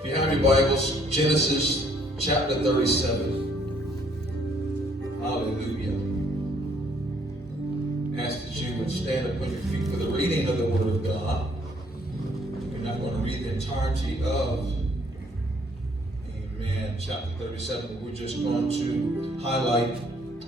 If you have your Bibles, Genesis chapter 37. Hallelujah. I ask that you would stand up on your feet for the reading of the Word of God. We're not going to read the entirety of, amen, chapter 37, but we're just going to highlight,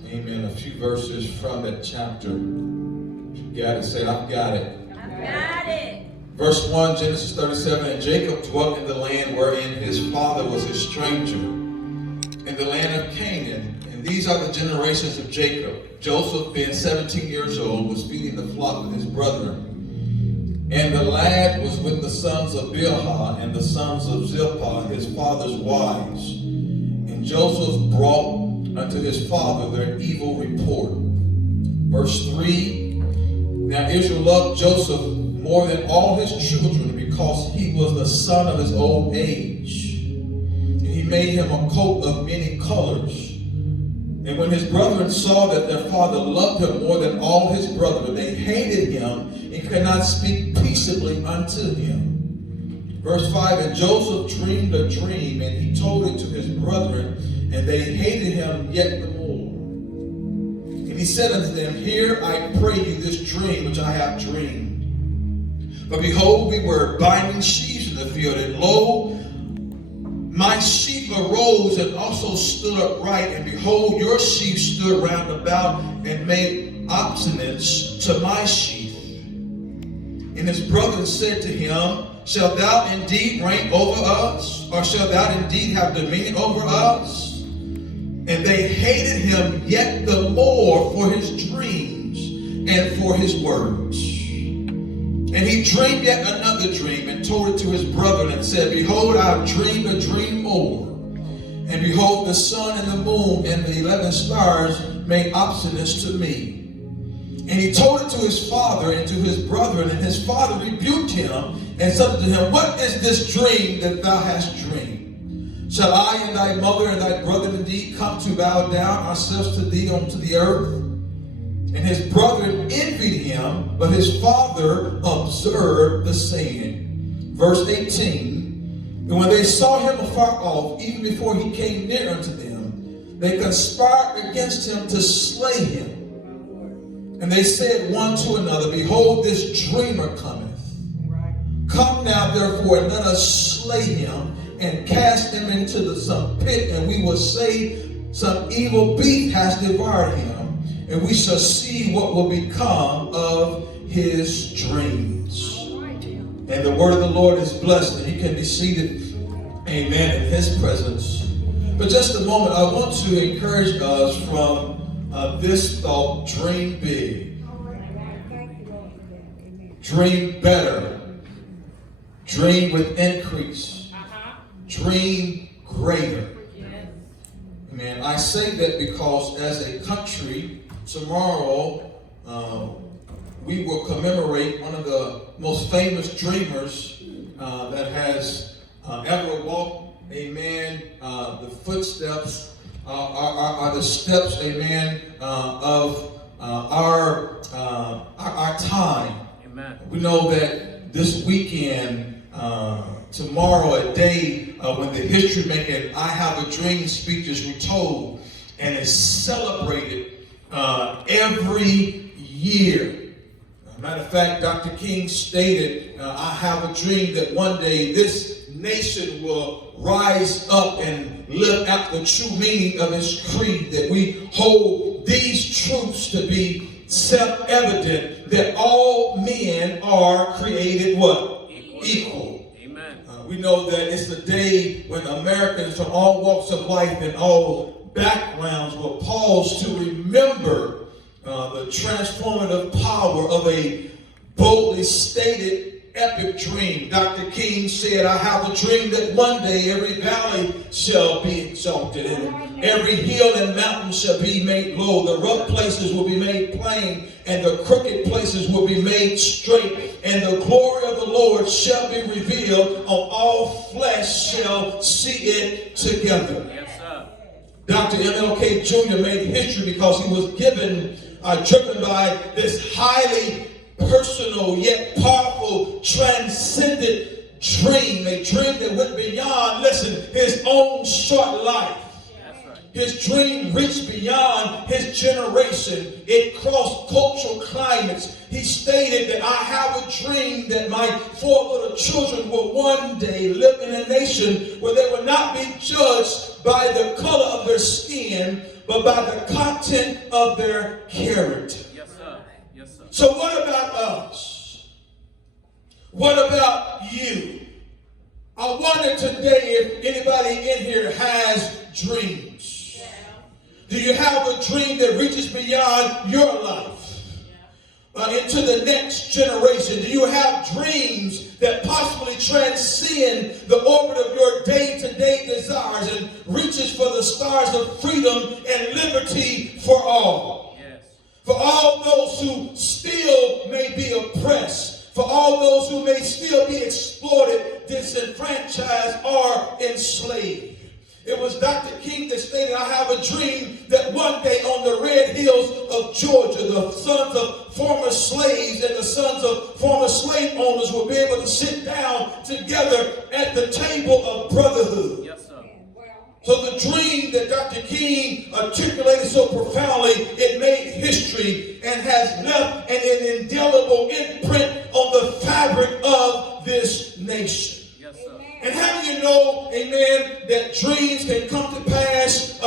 amen, a few verses from that chapter. You got it? Say, I've got it. I've got it. Verse 1, Genesis 37, and Jacob dwelt in the land wherein his father was a stranger, in the land of Canaan. And these are the generations of Jacob. Joseph, being 17 years old, was feeding the flock with his brethren. And the lad was with the sons of Bilhah and the sons of Zilpah, his father's wives. And Joseph brought unto his father their evil report. Verse 3, now Israel loved Joseph more than all his children, because he was the son of his old age. And he made him a coat of many colors. And when his brethren saw that their father loved him more than all his brethren, they hated him and could not speak peaceably unto him. Verse 5, and Joseph dreamed a dream, and he told it to his brethren, and they hated him yet the more. And he said unto them, hear, I pray you, this dream which I have dreamed. But behold, we were binding sheaves in the field, and lo, my sheep arose and also stood upright, and behold, your sheep stood round about and made obeisance to my sheep. And his brethren said to him, shalt thou indeed reign over us, or shalt thou indeed have dominion over us? And they hated him yet the more for his dreams and for his words. And he dreamed yet another dream, and told it to his brethren, and said, behold, I have dreamed a dream more. And behold, the sun and the moon and the 11 stars made obeisance to me. And he told it to his father and to his brethren, and his father rebuked him, and said to him, what is this dream that thou hast dreamed? Shall I and thy mother and thy brethren indeed come to bow down ourselves to thee unto the earth? And his brethren envied him, but his father observed the saying. Verse 18, and when they saw him afar off, even before he came near unto them, they conspired against him to slay him. And they said one to another, behold, this dreamer cometh. Come now, therefore, and let us slay him, and cast him into some pit, and we will say some evil beast has devoured him. And we shall see what will become of his dreams. And the word of the Lord is blessed, and he can be seated, amen, in his presence. But just a moment, I want to encourage us from this thought: dream big, dream better, dream with increase, dream greater. Amen. I say that because as a country, tomorrow, we will commemorate one of the most famous dreamers that has ever walked, amen. The footsteps are the steps, amen, of our time. Amen. We know that this weekend, tomorrow, a day when the history-making I Have a Dream speech is retold and is celebrated every year. Matter of fact, Dr. King stated, I have a dream that one day this nation will rise up and live out the true meaning of its creed, that we hold these truths to be self-evident, that all men are created what? Equal. Amen. We know that it's the day when Americans from all walks of life and all backgrounds will pause to remember the transformative power of a boldly stated epic dream. Dr. King said, I have a dream that one day every valley shall be exalted, and every hill and mountain shall be made low. The rough places will be made plain, and the crooked places will be made straight, and the glory of the Lord shall be revealed, and all flesh shall see it together. Yes, sir. Dr. MLK Jr. made history because he was driven by this highly personal yet powerful transcendent dream, a dream that went beyond, listen, his own short life. His dream reached beyond his generation. It crossed cultural climates. He stated that I have a dream that my 4 little children will one day live in a nation where they will not be judged by the color of their skin, but by the content of their character. Yes, sir. Yes, sir. So what about us? What about you? I wonder today if anybody in here has dreams. Do you have a dream that reaches beyond your life into the next generation? Do you have dreams that possibly transcend the orbit of your day-to-day desires and reaches for the stars of freedom and liberty for all? Yes. For all those who still may be oppressed, for all those who may still be exploited, disenfranchised, or enslaved. It was Dr. King that stated, I have a dream that one day on the red hills of Georgia, the sons of former slaves and the sons of former slave owners will be able to sit down together at the table of brotherhood. Yes, sir. So the dream that Dr. King articulated so profoundly, it made history and has left an indelible imprint on the fabric of this nation. And how do you know, amen, that dreams can come to pass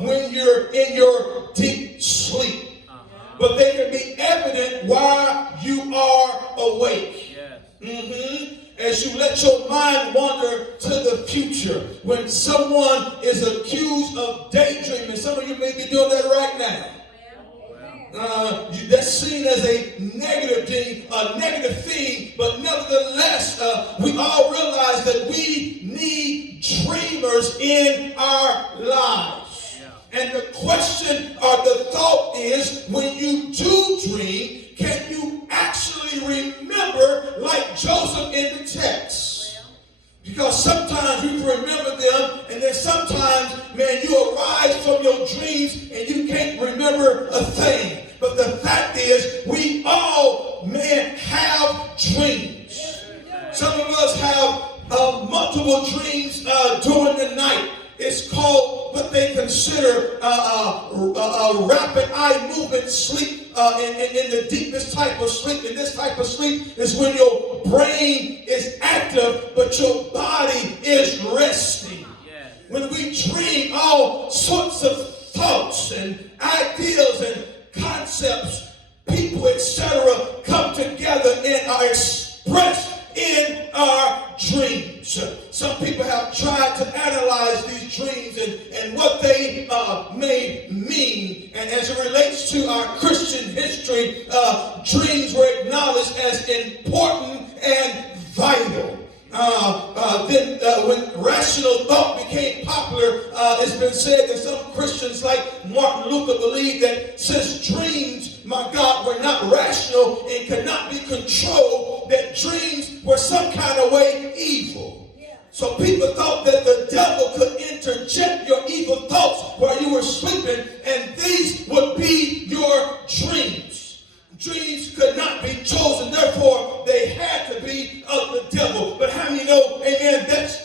when you're in your deep sleep? But they can be evident while you are awake. Yes. As you let your mind wander to the future. When someone is accused of daydreaming, some of you may be doing that right now. That's seen as a negative thing, but nevertheless, we all realize that we need dreamers in our lives. Yeah. And the question or the thought is, when you do dream, can you actually remember like Joseph in the text? Because sometimes you can remember them, and then sometimes, man, you arise from your dreams and you can't remember a thing. But the fact is, we all, man, have dreams. Some of us have multiple dreams during the night. It's called what they consider rapid eye movement sleep in the deepest type of sleep. And this type of sleep is when your brain is active, but your body is resting. Yeah. When we dream, all sorts of thoughts and ideas and concepts, people, etc., come together and are expressed in our dreams. Some people have tried to analyze these dreams and what they may mean. And as it relates to our Christian history, dreams were acknowledged as important and vital. Then when rational thought became popular, it's been said that some Christians like Martin Luther believed that since dreams, my God, were not rational and could not be controlled, that dreams were some kind of way evil. So people thought that the devil could interject your evil thoughts while you were sleeping, and these would be your dreams. Dreams could not be chosen, therefore they had to be of the devil. But how many know, amen, that's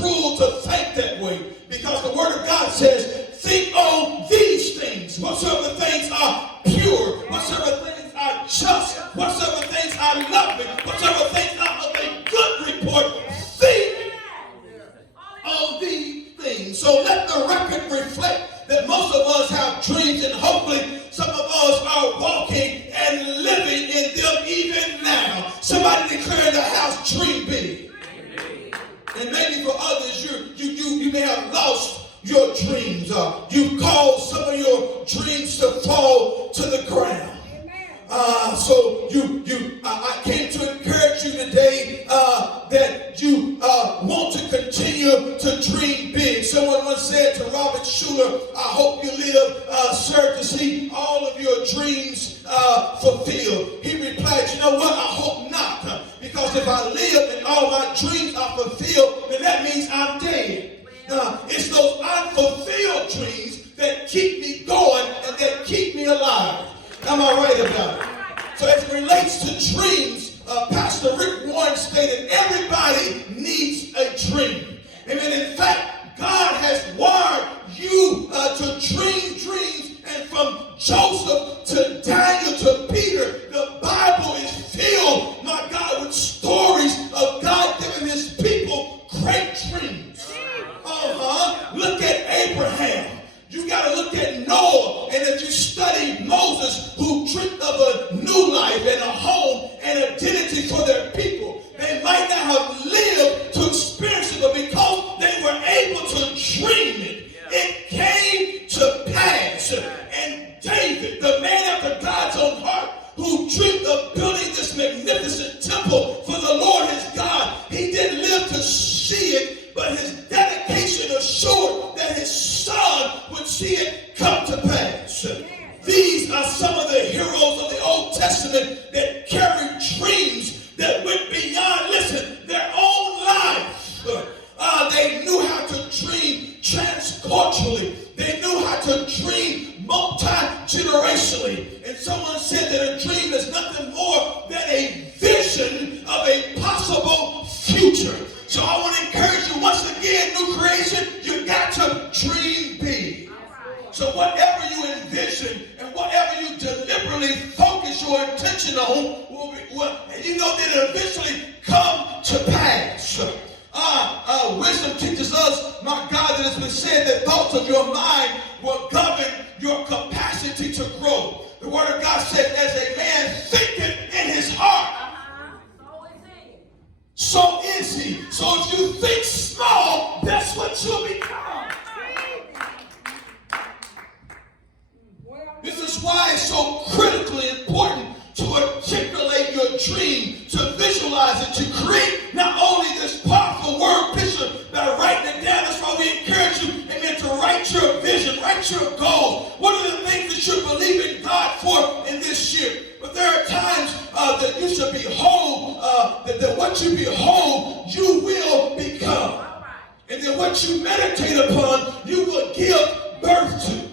cruel to think that way, because the word of God says, think on these things, whatsoever things are pure, whatsoever things are just, whatsoever things are lovely, whatsoever things are of a good report, think on these things. So let the record reflect that most of us have dreams, and hopefully some of us are walking and living in them even now. Somebody declare in the house, dream big. And maybe for others, you may have lost your dreams. You've caused some of your dreams to fall to the ground. So I came to encourage you today that you want to continue to dream big. Someone once said to Robert Schuller, I hope you live, sir, to see all of your dreams fulfilled. He replied, you know what? I hope not. Because if I live and all my dreams are fulfilled, then that means I'm dead. It's those unfulfilled dreams that keep me going and that keep me alive. Am I right about it? So as it relates to dreams, Pastor Rick Warren stated, everybody needs a dream. Amen. In fact, God has wired you to dream dreams. And from Joseph to Daniel to Peter, the Bible is filled, my God, with stories of God giving his people great dreams. Look at Abraham. You got to look at Noah. And if you study Moses, who dreamed of a new life and a home and identity for their people, they might not have lived to experience it, but because they were able to dream it, it came to pass. And David, the man after God's own heart, who dreamed of building this magnificent temple for the Lord his God, he didn't live to see it, but his dedication assured that his son would see it come to pass. These are some of the heroes of the Old Testament that carried dreams that went beyond, listen, their own life. They knew how to dream transculturally. They knew how to dream multi-generationally. And someone said that a dream is nothing more than a vision of a possible future. So I want to encourage you once again, new creation, you got to dream big. So whatever you envision and whatever you deliberately focus your attention on, and you know that it eventually come to pass. Wisdom teaches us, my God, that it's been said that thoughts of your mind will govern your capacity to grow. The word of God says, as a man thinketh in his heart, so is he. So if you think small, that's what you'll become. This is why it's so critically important to articulate your dream, to visualize it, to create not only this powerful word picture by writing it down. That's why we encourage you, amen, to write your vision, write your goals. What are the things that you believe in God for in this year? But there are times that you should behold, that what you behold, you will become. And then what you meditate upon, you will give birth to.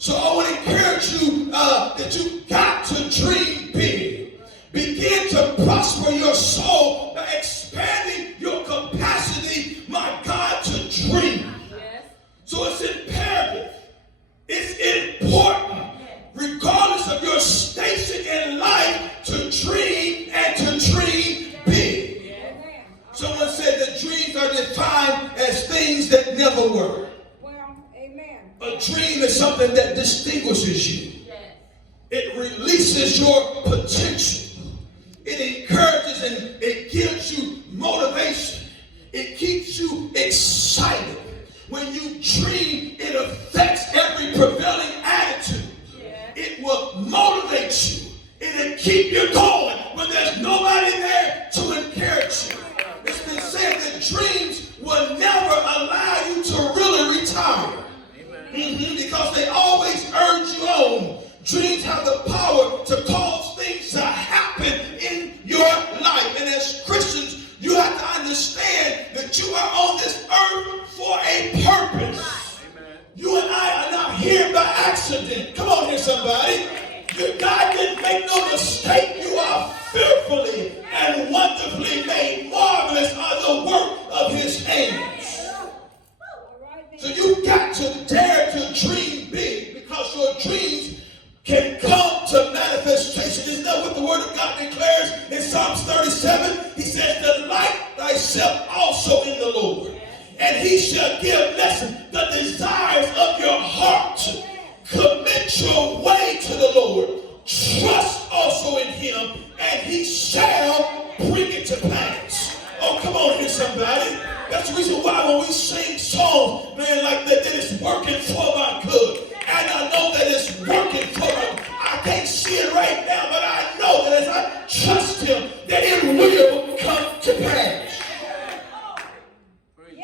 So I want to encourage you that you got to dream big. Begin to prosper your soul by expanding your capacity, my God, to dream. Yes. So it's imperative. It's important, regardless of your station in life, to dream and to dream big. Yes. Someone said that dreams are defined as things that never were. A dream is something that distinguishes you. Yes. It releases your potential. It encourages and it gives you motivation. It keeps you excited. When you dream, it affects every prevailing attitude. Yes. It will motivate you. It'll keep you going when there's nobody there to encourage you. It's been said that dreams will never allow you to really retire. Because they always urge you on. Dreams have the power to cause things to happen in your life. And as Christians, you have to understand that you are on this earth for a purpose. Amen. You and I are not here by accident. Come on here, somebody. God didn't make no mistake. You are fearfully and wonderfully made. Marvelous are the work of his hands. So you've got to dare to dream big, because your dreams can come to manifestation. Isn't that what the word of God declares in Psalms 37? He says, delight thyself also in the Lord, and he shall give, listen, the desires of your heart. Commit your way to the Lord. Trust also in him, and he shall bring it to pass. Oh, come on here, somebody. That's the reason why when we sing songs, man, like that it's working for my good. And I know that it's working for me. I can't see it right now, but I know that as I trust him, that it will come to pass.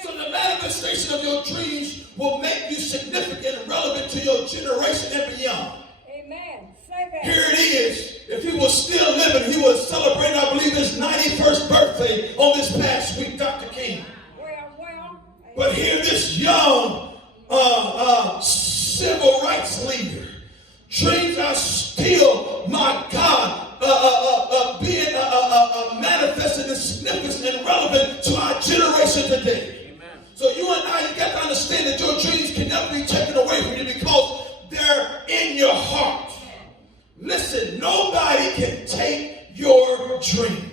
So the manifestation of your dreams will make you significant and relevant to your generation and beyond. Amen. Here it is. If he was still living, he was celebrating, I believe, his 91st birthday on this past week, Dr. King. But here this young civil rights leader, dreams are still, my God, being there in your heart. Listen, nobody can take your dream.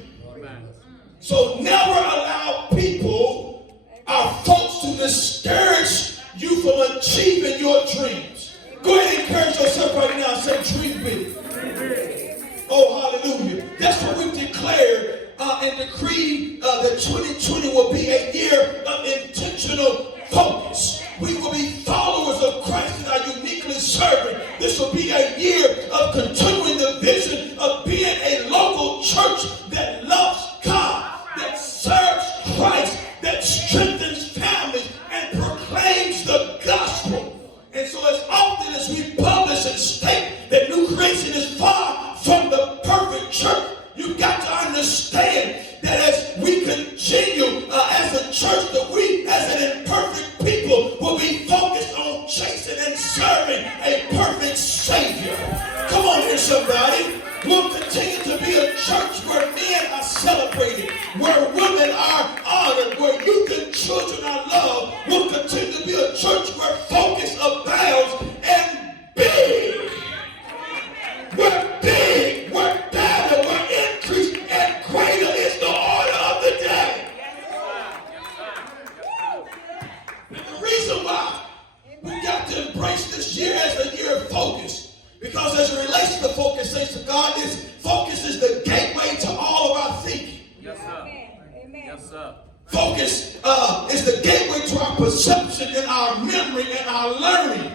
So never allow people or folks to discourage you from achieving your dreams. Go ahead and encourage yourself right now and say, dream big. Oh, hallelujah. That's what we've declared and decreed that 2020 will be a year of intentional focus. We will be followers of Christ that are uniquely serving. This will be a year of continuing the vision of being a local church that loves God, that serves Christ, that strengthens families, and proclaims the gospel. And so as often as we publish and state that New Creation is far from the perfect church, you've got to understand that as we continue as a church, that we as an imperfect people will be focused on chasing and serving a perfect Savior. Come on here, somebody. We'll continue to be a church where men are celebrated, where women are honored, where youth and children are loved. We'll continue to be a church where focus abounds and big. We're big, we're better, we're increased, and greater is the order of the day. And the reason why we got to embrace this year as a year of focus, because as it relates to the focus, saints of God, this focus is the gateway to all of our thinking. Yes, sir. Amen. Yes, sir. Focus is the gateway to our perception and our memory and our learning.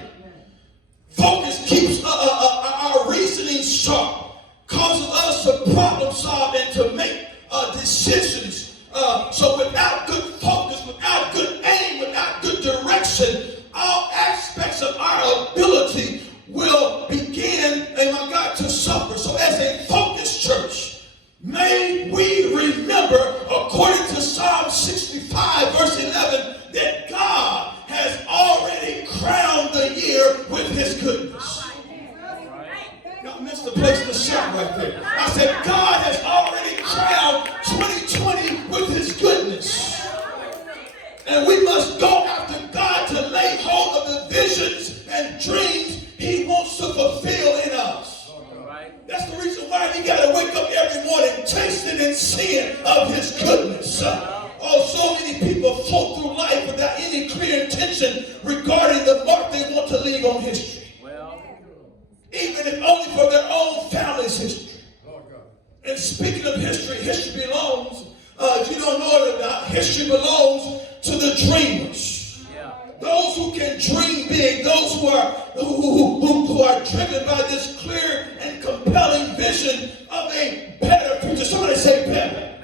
Focus keeps our reasoning sharp, causes us to problem solve and to make decisions. So without good focus, without good aim, without good direction, all aspects of our ability will begin, and my God, to suffer. So as a focused church, may we remember, according to Psalm 65, verse 11, that God has already crowned the year with his goodness. Y'all missed the place to shout right there. I said, God has already crowned 2020 with his goodness. And we must go after God to lay hold of the visions and dreams he wants to fulfill in us. That's the reason why we got to wake up every morning tasting and seeing of his goodness. So many people float through life without any clear intention regarding the mark they want to leave on history. Even if only for their own family's history. And speaking of history, history belongs, if you don't know it about, history belongs to the dreamers. Those who can dream big, those who are driven by this clear and compelling vision of a better future. Somebody say better.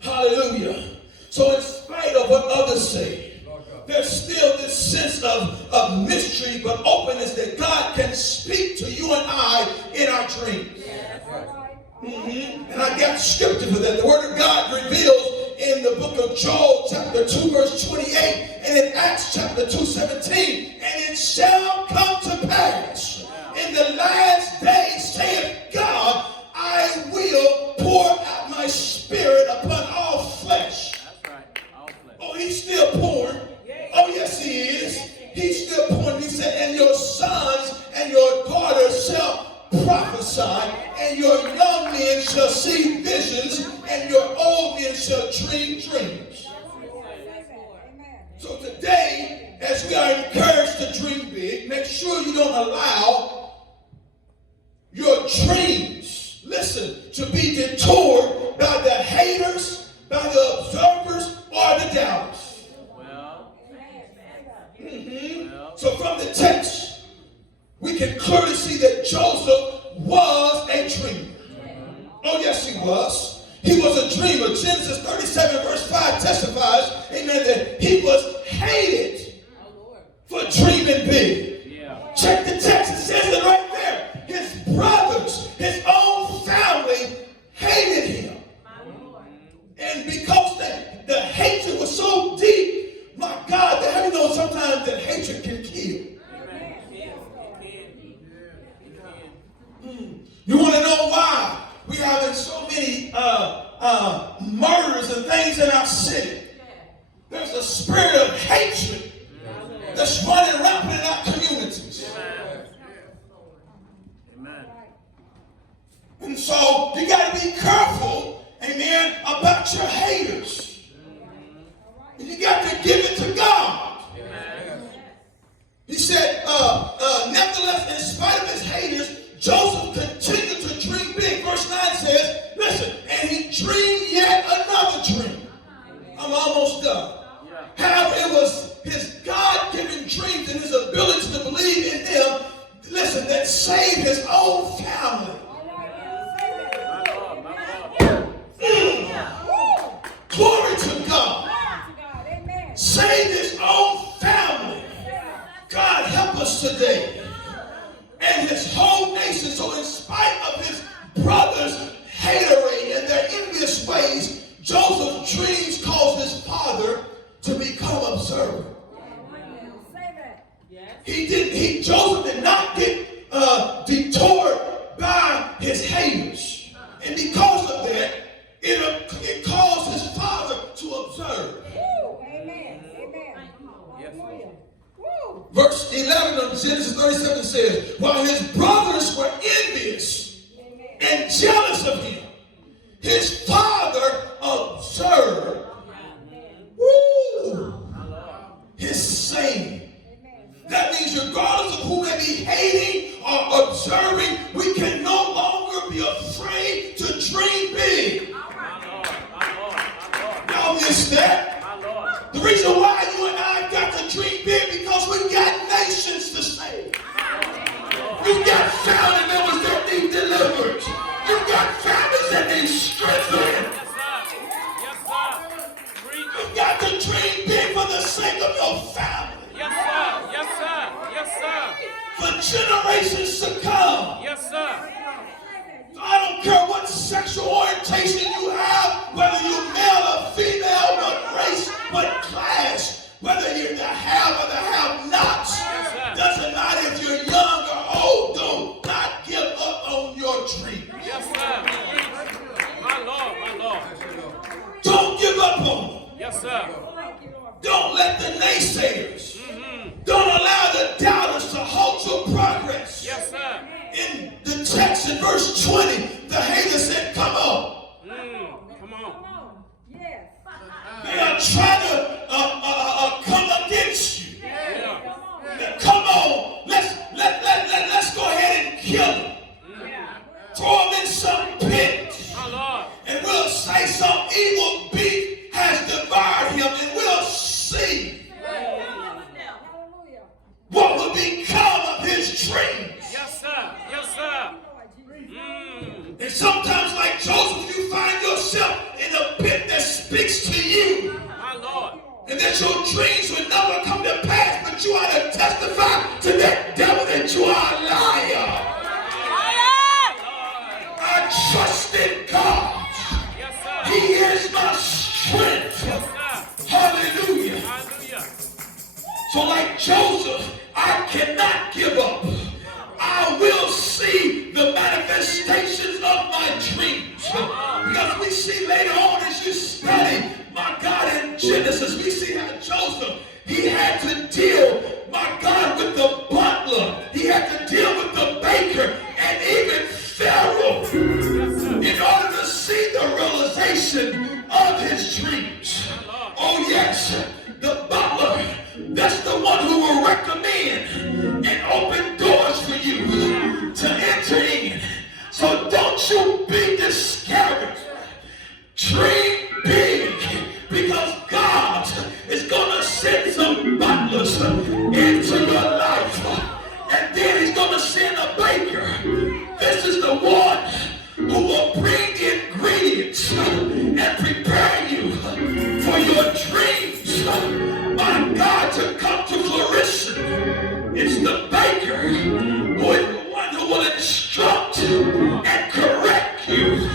Hallelujah. So in spite of what others say, there's still this sense of mystery but openness that God can speak to you and I in our dreams. And I got scripture for that. The word of God reveals in the book of Joel, chapter 2, verse 28, and in Acts chapter 2, 17, and it shall come to pass in the last days, saith God, I will pour out my spirit upon all flesh. That's right. All flesh. Oh, he's still pouring. Oh, yes, he is. He's still pouring. He said, and your sons and your daughters shall prophesy, and your young men shall see visions, and your old men shall dream dreams. So today, as we are encouraged to dream big, make sure you don't allow your dreams, listen, to be detoured by the haters, by the observers, or the doubters. So from the text, we can clearly see that Joseph was a dreamer. Oh, yes, he was. He was a dreamer. Genesis 37, verse 5 testifies, amen, that he was hated for dreaming big. Check the text. It says it right there. His brothers, his own family hated him. And because the hatred was so deep, my God, how do you know sometimes that hatred can kill? You want to know why we having so many murders and things in our city? There's a spirit of hatred that's running rampant in our communities. And so you got to be careful, amen, about your haters. And you got to give it to God. He said, nevertheless, in spite of his haters, Joseph continued to dream big. Verse 9 says, listen, and he dreamed yet another dream. I'm almost done. However, it was his God-given dreams and his ability to believe in him, listen, that saved his own family. Glory to God. Saved his own family. God help us today. And his whole nation. So in spite of his brothers' hatery and their envious ways, Joseph's dreams caused his father to become observant. Joseph did not get detoured by his haters. And because of that, it caused his father to observe. Amen. Verse 11 of Genesis 37 says, while his brothers were envious and jealous of him, his father observed his saying. That means regardless of who may be hating or observing, we can no longer be afraid to dream big. Y'all missed that? The reason why you and I got to dream big because we've got nations to save. We've got family members that need delivered. You've got families that need strengthened. You've got to dream big for the sake of your family. Yes, sir. Yes, sir. Yes, sir. For generations to come. Yes, sir. I don't care what sexual orientation you have, whether you're male or female, what race, what class, whether you're the have or the have-nots. Doesn't matter if you're young or old, do not give up on your dreams. Yes, sir. My Lord. Don't give up on them. Yes, sir. Don't let the naysayers, don't allow the doubters to halt your progress. Yes, sir. In the text in verse 20, the hater said, come on. Come on. They are trying to come against you. Yeah. Come on, let's go ahead and kill him. Throw him in some pit. My Lord. And we'll say some evil beast has devoured him, and we'll see what will become of his dreams. Yes, sir. Yes, sir. And sometimes, like Joseph, you find yourself in a pit that speaks to you. My Lord. And that your dreams will never come to pass, but you ought to testify to that devil that you are a liar. I trust in God. Yes, sir. He is my strength. Yes, sir. Hallelujah. Hallelujah. So like Joseph, I cannot give up. I will see the manifestations of my dreams. Because we see later on as you study, my God, in Genesis, we see how Joseph, he had to deal, my God, with the butler. He had to deal with the baker and even Pharaoh in order to see the realization of his dreams. Oh yes, the butler, that's the one who will recommend and open doors for you to enter in. So don't you be discouraged. Dream big, because God is going to send some butlers into your life. And then he's going to send a baker. This is the one who will bring the ingredients and prepare you for your dreams, my God, to come to fruition. It's the baker who is the one who will instruct and correct you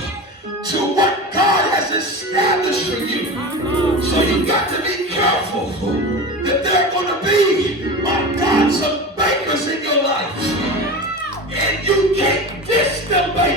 to what God has established for you. So you got to be careful that there are going to be, my God, some bakers in your life. And you can't diss them bakers.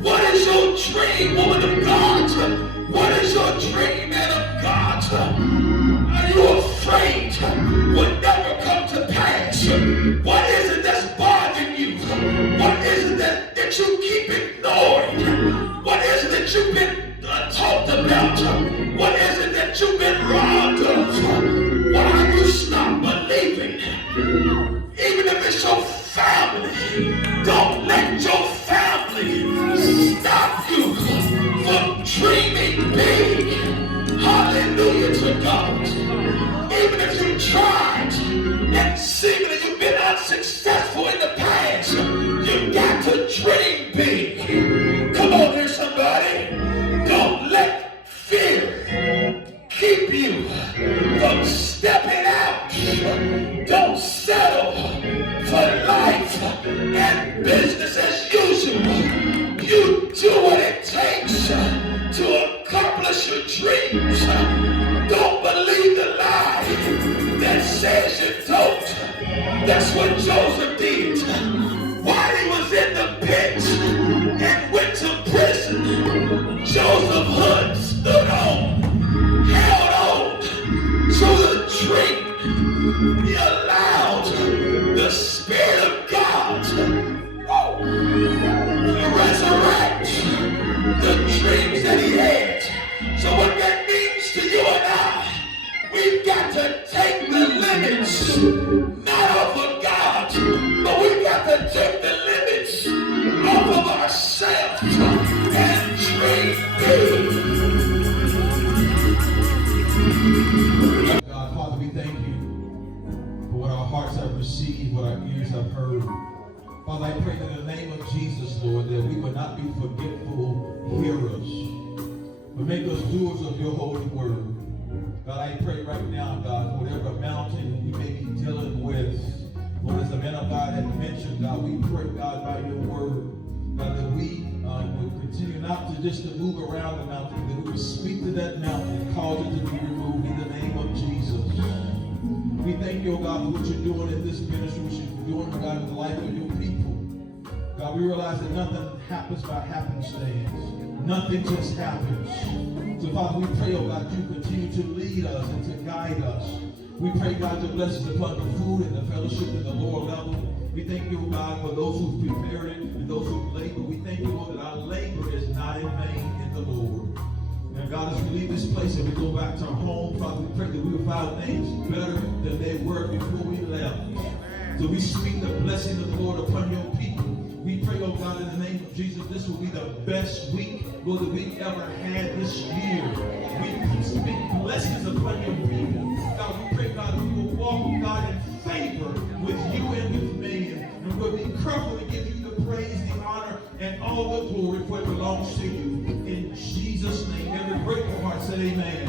What is your dream, woman of God? What is your dream, man of God? Are you afraid will never come to pass? What is it that's bothering you? What is it that you keep ignoring? What is it that you've been talked about? What is it that you've been robbed of? What are you stop believing? Even if it's your family, don't let your family stop you from dreaming big. Hallelujah to God. Even if you tried and seemingly you've been unsuccessful in the past, you got to dream big. Come on here, somebody. Don't let fear keep you from stepping out. Don't settle for life and business as usual. You do what it takes to accomplish your dreams. Don't believe the lie that says you don't. That's what Joseph did. While he was in the pit and went to prison, Joseph Hood stood on, held on to the dream. He allowed the Spirit of God to resurrect the dreams that he had. So what that means to you and I, we've got to take the limits, not off of God, but we've got to take the limits off of ourselves and dream big. God, Father, we thank you for what our hearts have received, what our ears have heard. Father, I pray in the name of Jesus, Lord, that we will not be forgetful hearers, but make us doers of your holy word. God, I pray right now, God, whatever mountain we may be dealing with, Lord, as the man of God had mentioned, God, we pray, God, by your word, God, that we would continue not to just to move around the mountain, that we would speak to that mountain and cause it to be removed in the name of Jesus. We thank you, God, for what you're doing in this ministry, what you're doing, God, in the life of your people. God, we realize that nothing happens by happenstance. Nothing just happens. So, Father, we pray, oh God, you continue to lead us and to guide us. We pray, God, your blessings upon the food and the fellowship at the lower level. We thank you, oh God, for those who've prepared it and those who've labored. We thank you, Lord, that our labor is not in vain in the Lord. And God, as we leave this place and we go back to our home, Father, we pray that we will find things better than they were before we left. So we speak the blessing of the Lord upon your people. We pray, oh God, in the name of Jesus, this will be the best week, Lord, that we've ever had this year. We speak blessings upon your people. God, we pray, God, that we will walk, God, in favor with you and with man. And we'll be careful to give you the praise, the honor, and all the glory, for it belongs to you. In Jesus' name, every grateful heart said amen.